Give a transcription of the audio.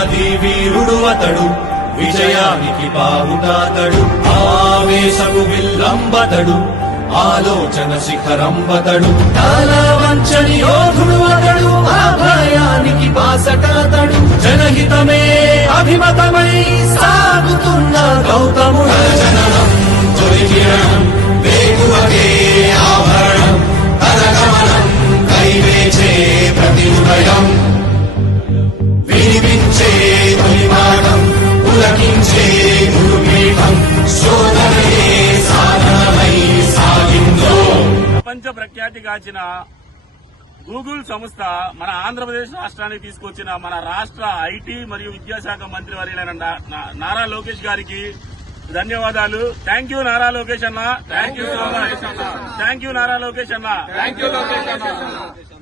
వీరాది వీరుడు అతడు, విజయానికి బావుటాతడు, ఆవేశపు విల్లంబతడు, ఆలోచన శిఖరంబతడు, వంచని యోధుడు అతడు, అభయానికి బాసటాతడు, జనహితమే అభిమతమై సాగుతున్న గౌతముడు. జననం తొలి కిరణం వేగువకే ఆభరణం, తనగమనం కైవేచే ప్రతి ఉదయం, వినిపించే తొలి మాటం పులకించే గురుపీఠం, శోధనయే సాధనమై సాగిందో. ప్రపంచ ప్రఖ్యాతిగాంచిన గూగుల్ సంస్థ మన ఆంధ్రప్రదేశ్ రాష్ట్రానికి తీసుకొచ్చిన మన రాష్ట్ర ఐటీ మరియు విద్యాశాఖ మంత్రి వర్యులైన నారా లోకేష్ గారికి ధన్యవాదాలు. థ్యాంక్ యూ నారా లోకేష్ అన్న. థ్యాంక్ యూ నారా లోకేష్ అన్న.